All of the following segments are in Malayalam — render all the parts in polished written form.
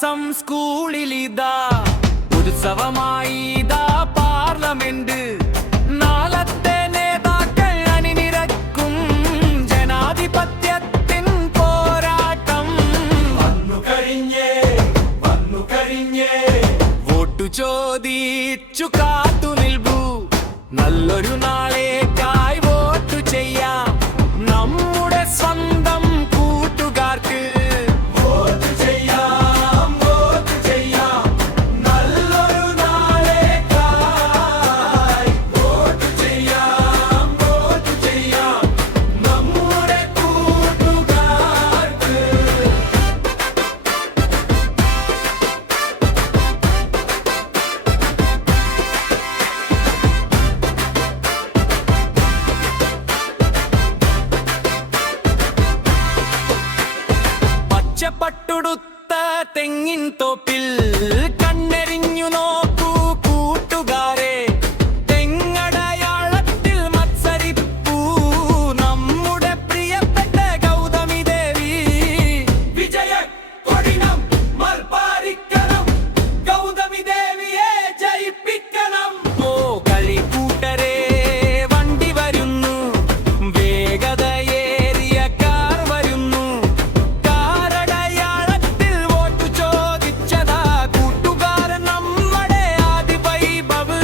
മാസം സ്കൂളിലിതാ ഉത്സവമായി ഇതാ പാർലമെന്റ്. നാളത്തെ നേതാക്കൾ അണിനിരക്കും ജനാധിപത്യത്തിൻ പോരാട്ടം. വന്നു കഴിഞ്ഞേ വോട്ടു ചോദിച്ചു കാത്തു നിൽക്കൂ. നല്ലൊരു നാളേക്കായി വോട്ടു ചെയ്യാം നമ്മുടെ സ്വന്തം കൂട്ടുകാർക്ക്. വോട്ട് ചെയ്യാം നല്ലൊരു നാളേക്കായി വോട്ട് ചെയ്യാം നമ്മുടെ കൂട്ടുകാർക്ക്. പച്ചപ്പട്ടുടുത്ത തെങ്ങിൻ തോപ്പിൽ കണ്ണെറിഞ്ഞു നോക്കൂ കൂട്ടുകാരെ. തെങ്ങടയാളത്തിൽ മത്സരിപ്പൂ നമ്മുടെ പ്രിയപ്പെട്ട ഗൗതമി ദേവി. വിജയ കൊടിനം മൽപ്പാരിക്കണം, ഗൗതമി ദേവിയെ ജയിപ്പിക്കണം. ഓ കളിക്കൂട്ടരെ വണ്ടി വരുന്നു, വേഗതയേറിയ കാർ വരുന്നു. കാരടയാളത്തിൽ വോട്ടു ചോദിച്ചതാ കൂട്ടുകാരൻ നമ്മുടെ ആദിവൈഭവ്.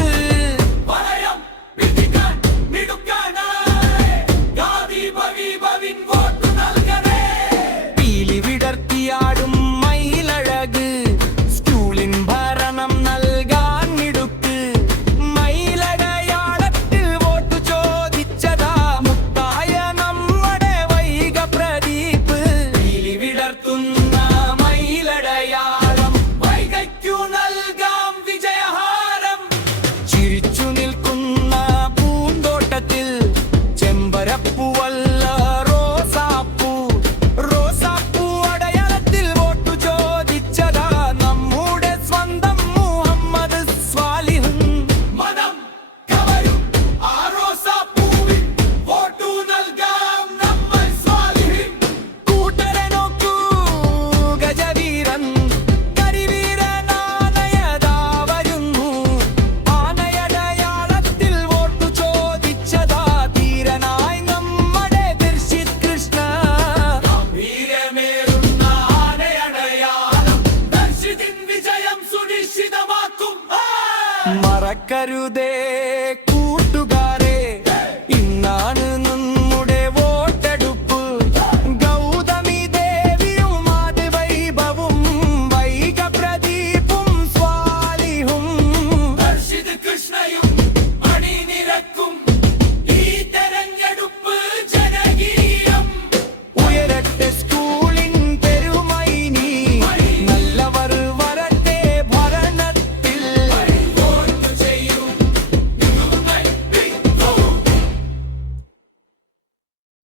വളയം വിധിക്കാൻ മിടുക്കനായി ആദിവൈഭവിൻ വോട്ടു നൽകണേ. പീലി വിടർത്തിയാടും മയിലഴക്, സ്കൂളിൻ ഭരണം നൽകാൻ മിടുക്ക്. മയിലടയാളത്തിൽ വോട്ടു ചോദിച്ചതാ മുത്തായ നമ്മുടെ വൈഗ പ്രദീപ്. പീലി വിടർത്തുന്ന മയിലടയാളം, വൈഗയ്ക്കു നൽകാം വിജയഹാരം. ചിരിച്ചു നിൽക്കുന്ന പൂന്തോട്ടത്തിൽ ചെമ്പരപ്പൂവല്ല റോസാപ്പൂ. റോസാപ്പൂ അടയാളത്തിൽ വോട്ടു ചോദിച്ചതാ നമ്മുടെ സ്വന്തം മുഹമ്മദ് സ്വാലിഹ്. മനം കവരും ആ റോസാപ്പൂവിൽ വോട്ടു നൽകാം നമ്മൾ സ്വാലിഹിൻ. കൂട്ടരെ നോക്കൂ ഗജവീരൻ, കരിവീരനാനയതാ വരുന്നു. ആനയടയാളത്തിൽ വോട്ടു ചോദിച്ചതാ ധീരനായി നമ്മുടെ ദർശിത് കൃഷ്ണ. ഗംഭീരമേറുന്ന ആനയടയാളം ദർശിതിൻ വിജയം സുനിശ്ചിതമാക്കും. മറക്കരുതേ